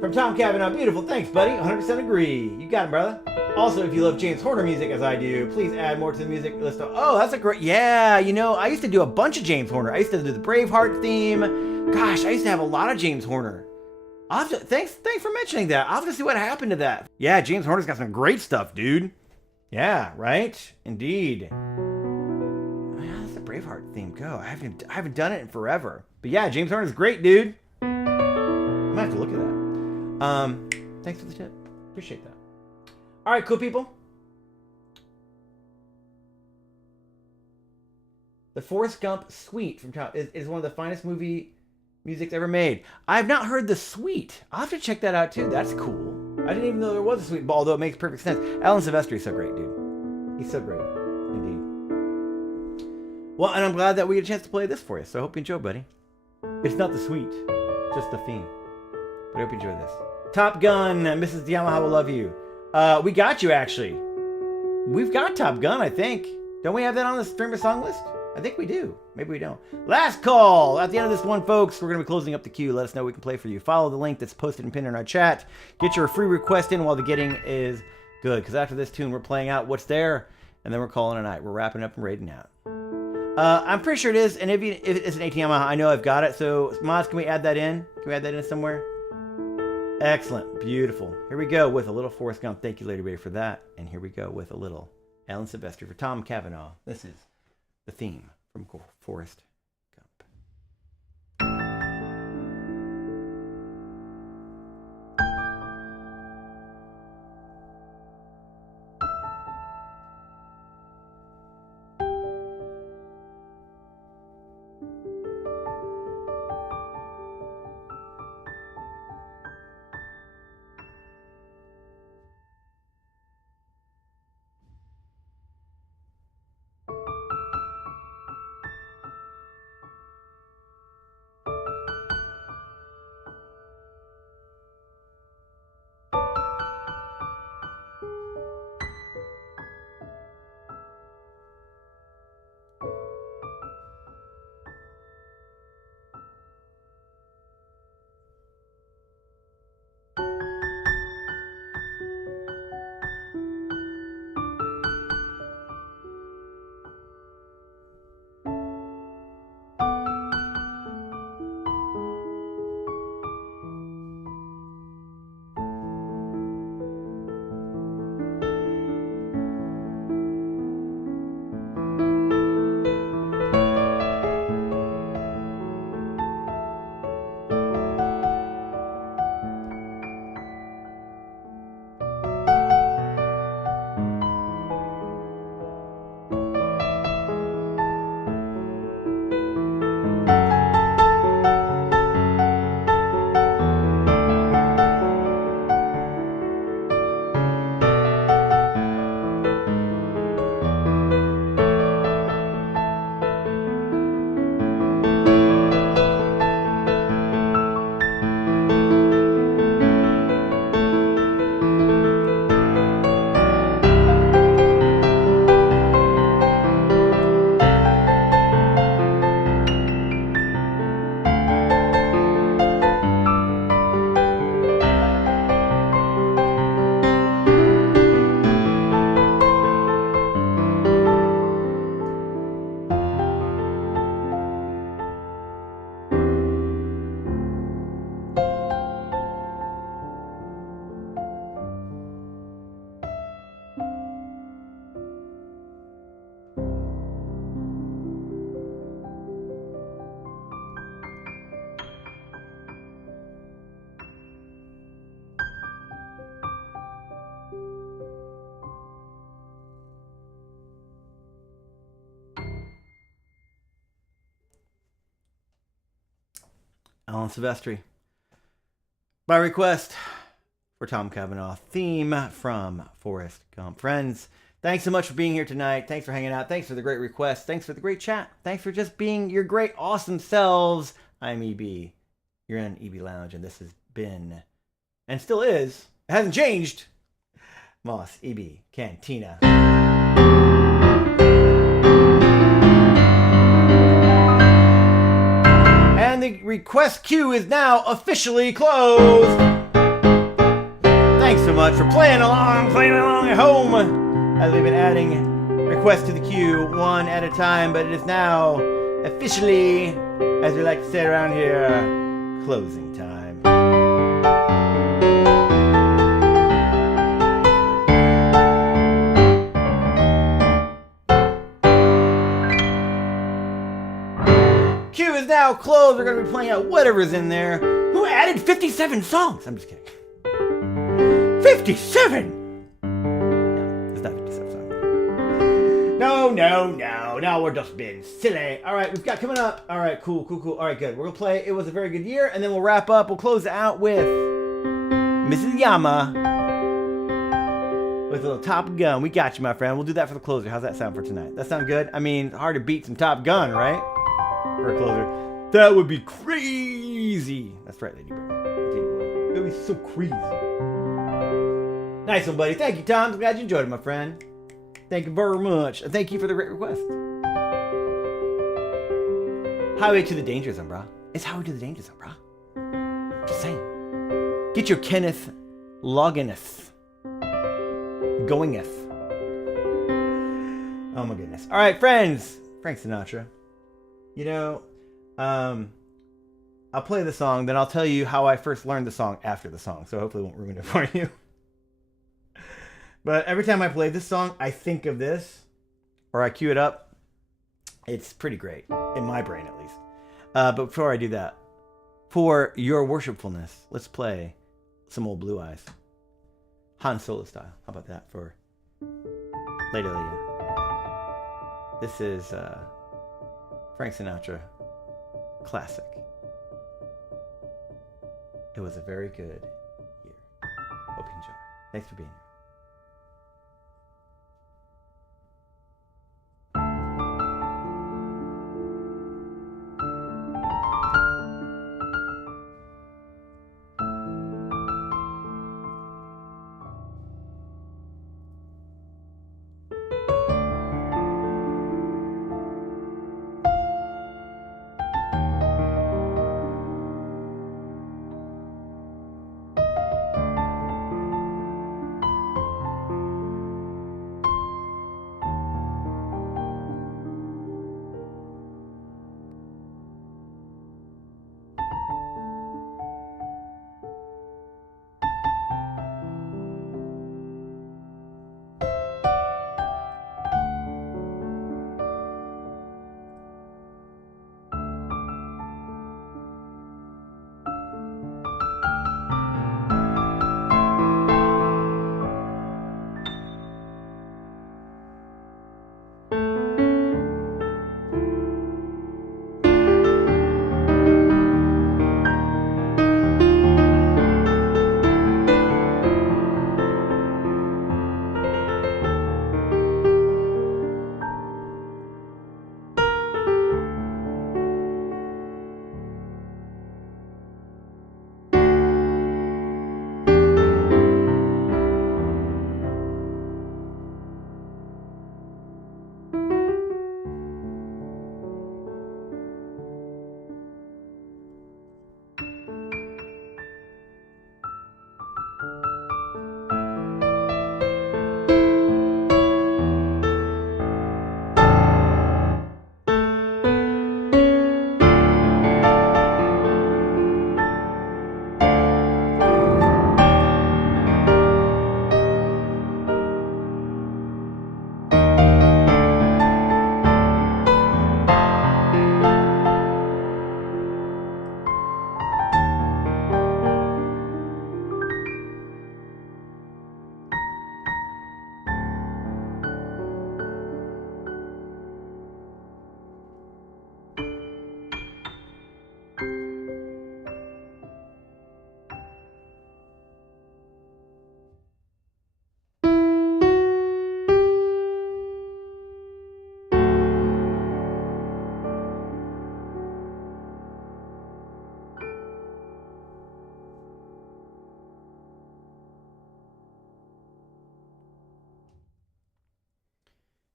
From Tom Cavanaugh. Beautiful. Thanks, buddy. 100% agree. You got it, brother. Also, if you love James Horner music as I do, please add more to the music list. Oh, that's a great... Yeah, you know, I used to do a bunch of James Horner. I used to do the Braveheart theme. Gosh, I used to have a lot of James Horner. Thanks for mentioning that. I'll have to see what happened to that. Yeah, James Horner's got some great stuff, dude. Yeah, right? Indeed. How's the Braveheart theme go? I haven't done it in forever. But yeah, James Horner's great, dude. I might have to look at that. Thanks for the tip. Appreciate that. All right, cool people. The Forrest Gump Suite from Tom is one of the finest movie music ever made. I've not heard the Suite. I'll have to check that out too. That's cool. I didn't even know there was a Suite, although it makes perfect sense. Alan Silvestri is so great, dude. He's so great. Indeed. Well, and I'm glad that we get a chance to play this for you, so I hope you enjoy, buddy. It's not the Suite, just the theme. But I hope you enjoy this. Top Gun, Mrs. Yamaha will love you. We got you, actually. We've got Top Gun, I think. Don't we have that on the streamer song list? I think we do. Maybe we don't. Last call. At the end of this one, folks, we're going to be closing up the queue. Let us know we can play for you. Follow the link that's posted and pinned in our chat. Get your free request in while the getting is good. Because after this tune, we're playing out what's there. And then we're calling it a night. We're wrapping up and raiding out. I'm pretty sure it is. And if it's an 18 Yamaha, I know I've got it. So, Mods, can we add that in? Can we add that in somewhere? Excellent. Beautiful. Here we go with a little Forrest Gump. Thank you, Lady Ray, for that. And here we go with a little Alan Silvestri for Tom Cavanaugh. This is the theme from Forrest Gump. Alan Silvestri. By request for Tom Cavanaugh, theme from Forrest Gump. Friends, thanks so much for being here tonight. Thanks for hanging out. Thanks for the great requests. Thanks for the great chat. Thanks for just being your great, awesome selves. I'm EB. You're in EBLounge, and this has been, and still is, it hasn't changed, Mos EB Cantina. And the request queue is now officially closed. Thanks so much for playing along at home. As we've been adding requests to the queue one at a time, but it is now officially, as we like to say around here, closing time. Queue is now closed. We're going to be playing out whatever's in there. Who added 57 songs? I'm just kidding. 57! No, it's not 57 songs. No. Now we're just being silly. All right, we've got coming up. All right, cool. All right, good. We're going to play It Was a Very Good Year, and then we'll wrap up. We'll close it out with Mrs. Yama with a little Top Gun. We got you, my friend. We'll do that for the closer. How's that sound for tonight? That sound good? I mean, hard to beat some Top Gun, right? For a closer. That would be crazy. That's right, Lady Bird. It would be so crazy. Nice one, buddy. Thank you, Tom. I'm glad you enjoyed it, my friend. Thank you very much. And thank you for the great request. Highway to the Danger Zone, brah. It's Highway to the Danger Zone, brah. Just saying. Get your Kenneth Loggins. Goingeth. Oh my goodness. All right, friends. Frank Sinatra. You know, I'll play the song, then I'll tell you how I first learned the song after the song. So hopefully it won't ruin it for you. But every time I play this song, I think of this, or I cue it up. It's pretty great, in my brain at least. But before I do that, for your worshipfulness, let's play some old Blue Eyes. Han Solo style. How about that for Lady Leah? This is Frank Sinatra classic. It was a very good year. Hope you enjoy. Thanks for being here.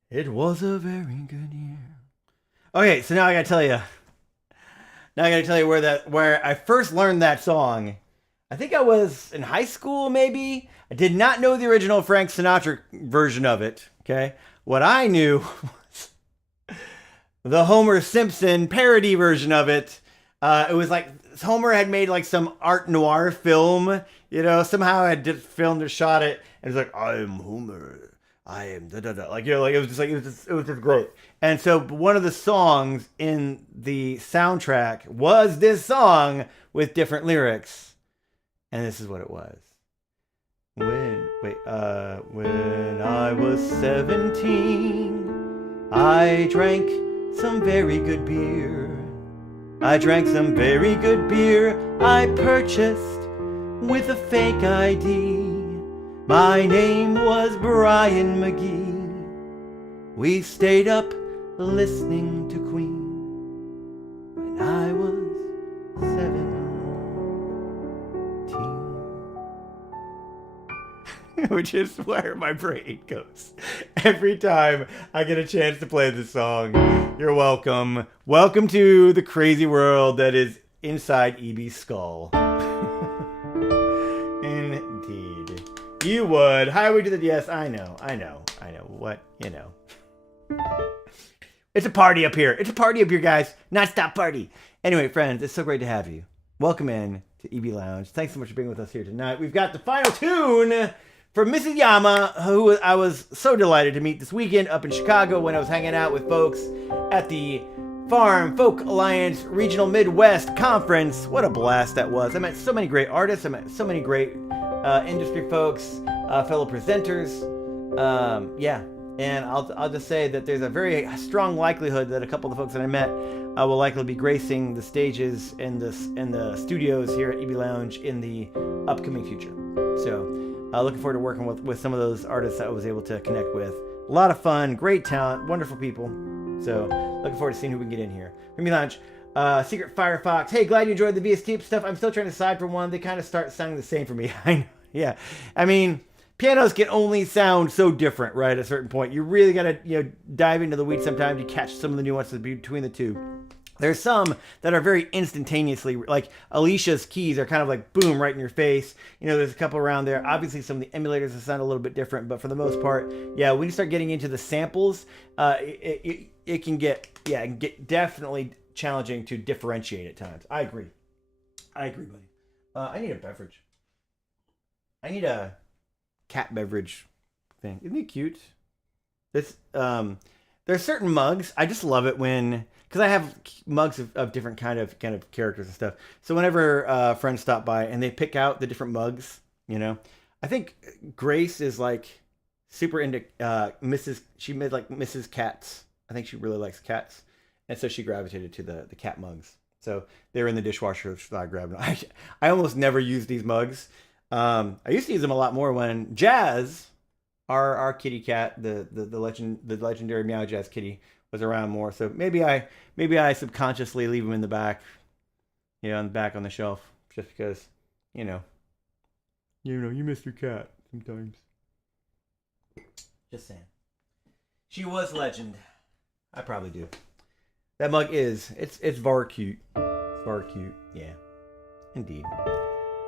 It was a very good year. Okay, so now I gotta tell you. Now I gotta tell you where I first learned that song. I think I was in high school, maybe. I did not know the original Frank Sinatra version of it. Okay, what I knew was the Homer Simpson parody version of it. It was like Homer had made like some art noir film, you know, somehow had just filmed or shot it, and it's like, I am Homer, I am da da da, like, you know, like it was just great. And so one of the songs in the soundtrack was this song with different lyrics, and this is what it was. When I was 17, I drank some very good beer. I drank some very good beer I purchased with a fake ID. My name was Brian McGee. We stayed up listening to Queen when I was 17. Which is where my brain goes every time I get a chance to play this song. You're welcome. Welcome to the crazy world that is inside EB's skull. Indeed. You would. Highway to the DS. I know. What, you know. It's a party up here. It's a party up here, guys. Non-stop party. Anyway, friends, it's so great to have you. Welcome in to EBLounge. Thanks so much for being with us here tonight. We've got the final tune from Mrs. Yama, who I was so delighted to meet this weekend up in Chicago when I was hanging out with folks at the Farm Folk Alliance Regional Midwest Conference. What a blast that was. I met so many great artists. I met so many great industry folks, fellow presenters. Yeah, and I'll just say that there's a very strong likelihood that a couple of the folks that I met will likely be gracing the stages and the studios here at EBLounge in the upcoming future. So looking forward to working with some of those artists that I was able to connect with. A lot of fun, great talent, wonderful people. So looking forward to seeing who we can get in here. EBLounge, Secret Firefox. Hey, glad you enjoyed the VS Tape stuff. I'm still trying to decide for one. They kind of start sounding the same for me. I know. Yeah. I mean, pianos can only sound so different, right? At a certain point, you really got to, dive into the weeds sometimes to catch some of the nuances between the two. There's some that are very instantaneously, like Alicia's keys are kind of like boom, right in your face. There's a couple around there. Obviously, some of the emulators that sound a little bit different, but for the most part, yeah, when you start getting into the samples, it can get definitely challenging to differentiate at times. I agree, buddy. I need a beverage. I need a cat beverage thing. Isn't it cute? There's certain mugs. I just love it because I have mugs of different kind of characters and stuff. So whenever friends stop by and they pick out the different mugs, I think Grace is like super into she made like Mrs. Cats. I think she really likes cats, and so she gravitated to the cat mugs. So they're in the dishwasher, so I grabbed them. I almost never use these mugs. I used to use them a lot more when Jazz, our kitty cat, the legendary Meow Jazz kitty, was around more. So maybe I subconsciously leave them in the back, on the back on the shelf, just because, you miss your cat sometimes. Just saying. She was legend. I probably do. That mug it's var cute. It's var cute. Yeah, indeed.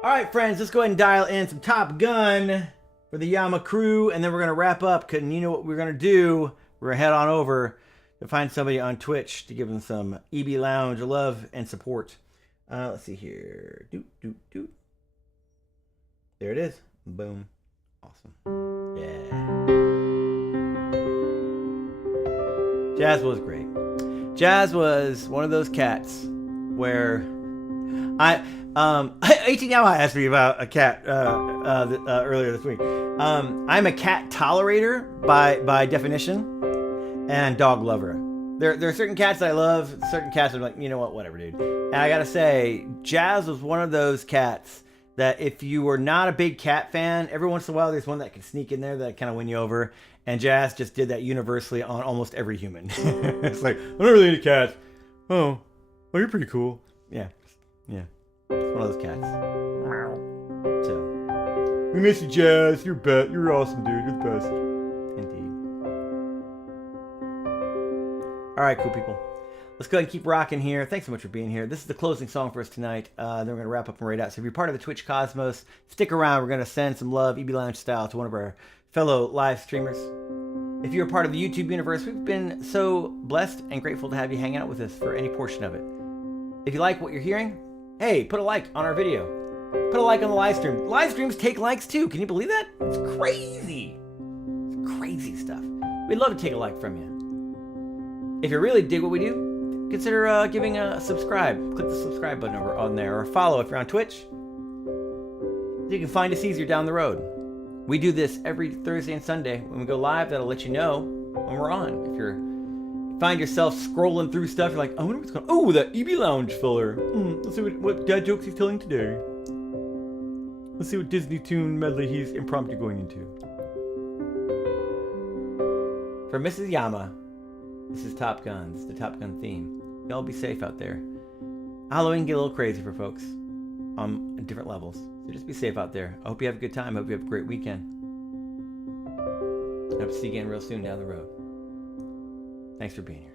All right, friends, let's go ahead and dial in some Top Gun for the Yama crew, and then we're going to wrap up. And you know what we're going to do? We're going to head on over to find somebody on Twitch to give them some EBLounge love and support. Let's see here. Doot. There it is. Boom. Awesome. Yeah. Jazz was great. Jazz was one of those cats where 18 now asked me about a cat earlier this week. I'm a cat tolerator by definition, and dog lover. There are certain cats that I love, certain cats I'm like, you know what, whatever, dude. And I gotta say, Jazz was one of those cats that if you were not a big cat fan, every once in a while there's one that can sneak in there that kind of win you over. And Jazz just did that universally on almost every human. It's like, I'm not really into cats. Oh, you're pretty cool. Yeah. It's one of those cats. So, we miss you, Jazz. You're awesome, dude. You're the best. Indeed. All right, cool people. Let's go ahead and keep rocking here. Thanks so much for being here. This is the closing song for us tonight. Then we're going to wrap up and raid out. So if you're part of the Twitch Cosmos, stick around. We're going to send some love, EBLounge style, to one of our fellow live streamers. If you're a part of the YouTube universe, we've been so blessed and grateful to have you hang out with us for any portion of it. If you like what you're hearing, hey, put a like on our video. Put a like on the live stream. Live streams take likes too. Can you believe that? It's crazy. It's crazy stuff. We'd love to take a like from you. If you really dig what we do, consider giving a subscribe. Click the subscribe button over on there, or follow if you're on Twitch. You can find us easier down the road. We do this every Thursday and Sunday. When we go live, that'll let you know when we're on. If you find yourself scrolling through stuff, you're like, I wonder what's going on. Oh, that EBLounge filler. Let's see what dad jokes he's telling today. Let's see what Disney tune medley he's impromptu going into. For Mrs. Yama, this is Top Guns, the Top Gun theme. Y'all be safe out there. Halloween can get a little crazy for folks on different levels. So just be safe out there. I hope you have a good time. I hope you have a great weekend. I hope to see you again real soon down the road. Thanks for being here.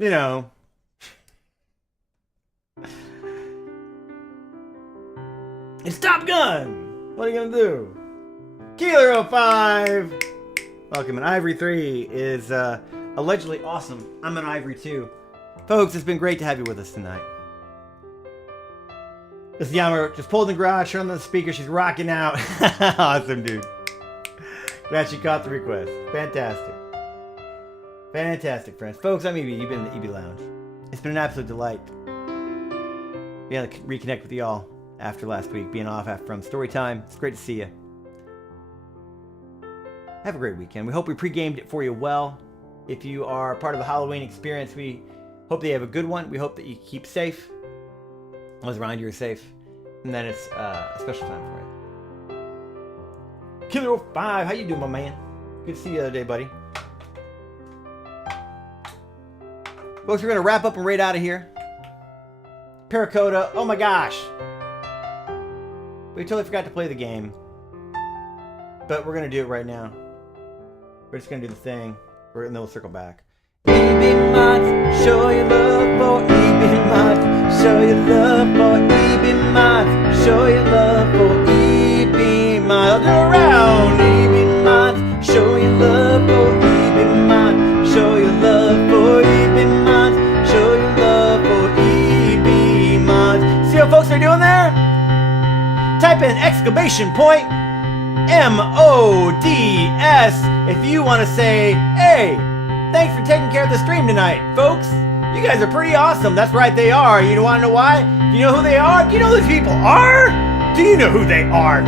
you know. It's Top Gun! What are you gonna do? Keeler 05! Welcome, and Ivory 3 is allegedly awesome. I'm an Ivory 2. Folks, it's been great to have you with us tonight. This is Yama just pulled in the garage, turned on the speaker, she's rocking out. Awesome, dude. Glad she caught the request. Fantastic. Fantastic, friends. Folks, I'm EB. You've been in the EBLounge. It's been an absolute delight. We had to reconnect with y'all after last week, being off from Storytime. It's great to see you. Have a great weekend. We hope we pre-gamed it for you well. If you are part of the Halloween experience, we hope that you have a good one. We hope that you keep safe. Those around you are safe. And then it's a special time for you. Killer 05, how you doing, my man? Good to see you the other day, buddy. Folks, we're going to wrap up and raid out of here. Paracoda, oh my gosh. We totally forgot to play the game. But we're going to do it right now. We're just going to do the thing. And then we'll circle back. EB Mods, show your love for EB Mods. Show your love for EB Mods. Show your love for EB Mods. I'll do it around. EB Mods, show your love for EB Mods. Show your love for EB Mods. Show your love for EB Mods. See what folks are doing there? Type in exclamation point MODS if you want to say, hey, thanks for taking care of the stream tonight, folks. You guys are pretty awesome. That's right, they are. You want to know why? Do you know who they are? Do you know who these people are? Do you know who they are?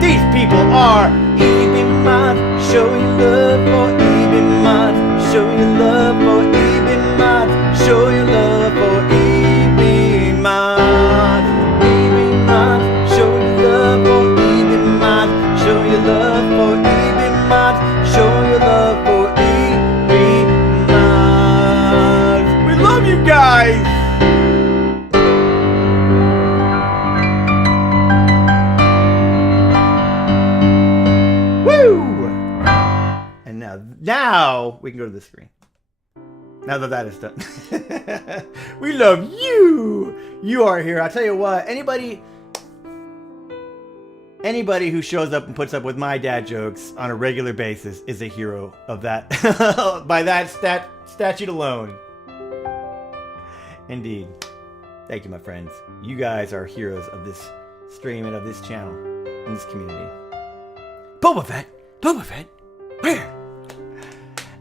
These people are EB Mods. Show your love for EB Mods. Show your love for EB Mods. Show your love for EB Mods. EB Mods. Show your love for EB Mods. Show your love for EB Mods. Show your love for EB Mods. We love you guys. Woo! And now we can go to the screen. Now that is done. We love you. You are here. I'll tell you what, anybody who shows up and puts up with my dad jokes on a regular basis is a hero of that, by that statute alone. Indeed. Thank you, my friends. You guys are heroes of this stream and of this channel and this community. Boba Fett! Boba Fett! Where?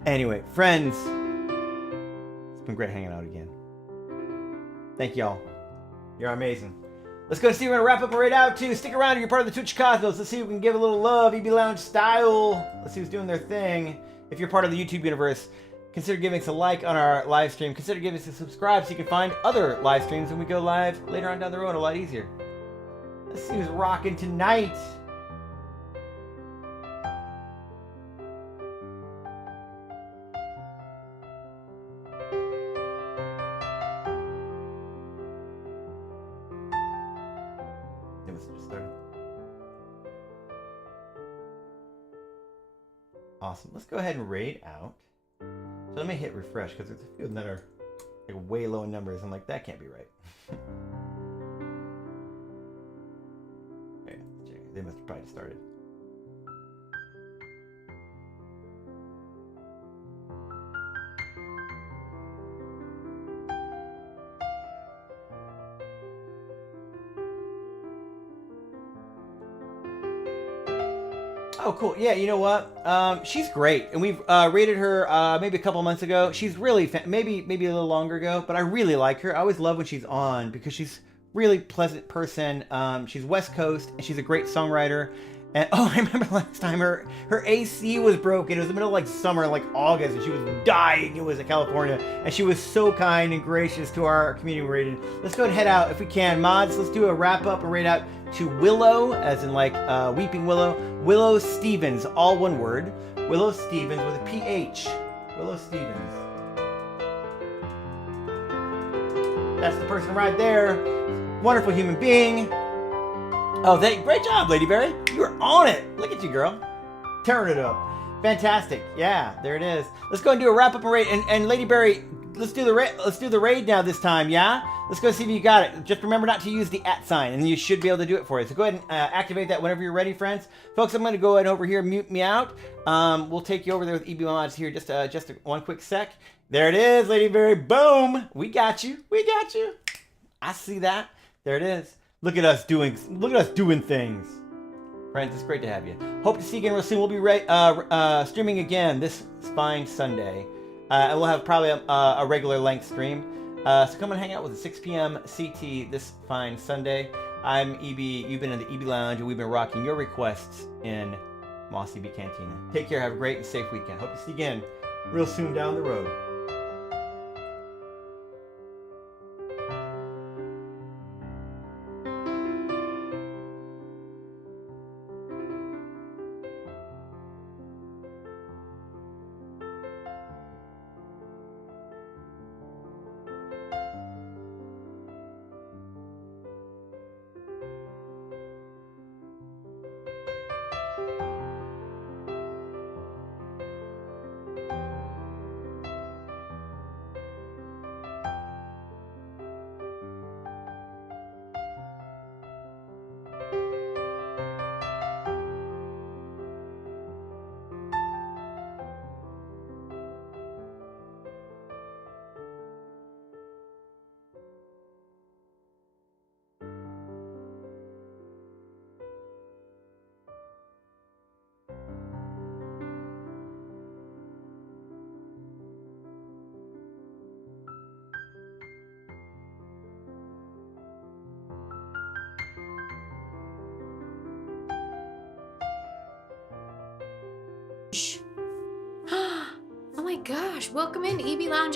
Anyway, friends, it's been great hanging out again. Thank y'all. You're amazing. Let's go see. We're going to wrap up and raid out too. Stick around if you're part of the Twitch Cosmos. Let's see if we can give a little love, EBLounge style. Let's see who's doing their thing. If you're part of the YouTube universe, consider giving us a like on our live stream. Consider giving us a subscribe so you can find other live streams when we go live later on down the road a lot easier. Let's see who's rocking tonight. Awesome. Let's go ahead and raid out. So let me hit refresh because there's a few of them that are like way low in numbers. I'm like, that can't be right. Okay, let's check. They must have probably started. Oh, cool. Yeah, you know what? She's great, and we've rated her maybe a couple months ago. She's really maybe a little longer ago, but I really like her. I always love when she's on because she's really pleasant person. She's West Coast, and she's a great songwriter. And oh, I remember last time her AC was broken. It was the middle of like summer, like August, and she was dying. It was in California, and she was so kind and gracious to our community rated. Let's go and head out if we can. Mods, let's do a wrap up and raid out to Willow, as in like Weeping Willow. Willow Stevens, all one word. Willow Stevens with a PH. Willow Stevens. That's the person right there. Wonderful human being. Oh, great job, Lady Berry. You were on it. Look at you, girl. Tearing it up. Fantastic. Yeah, there it is. Let's go and do a wrap up and rate. And Lady Berry, let's do the raid now this time, yeah? Let's go see if you got it. Just remember not to use the @ sign, and you should be able to do it for you. So go ahead and activate that whenever you're ready, friends. Folks, I'm going to go ahead and over here mute me out. We'll take you over there with EBLounge here just one quick sec. There it is, Lady Berry. Boom! We got you. We got you. I see that. There it is. Look at us doing things. Friends, it's great to have you. Hope to see you again real soon. We'll be streaming again this fine Sunday. And we'll have probably a regular length stream. So come and hang out with us 6 p.m. CT this fine Sunday. I'm EB. You've been in the EBLounge, and we've been rocking your requests in Mos EB Cantina. Take care. Have a great and safe weekend. Hope to see you again real soon down the road. Oh my gosh, welcome in EBLounge.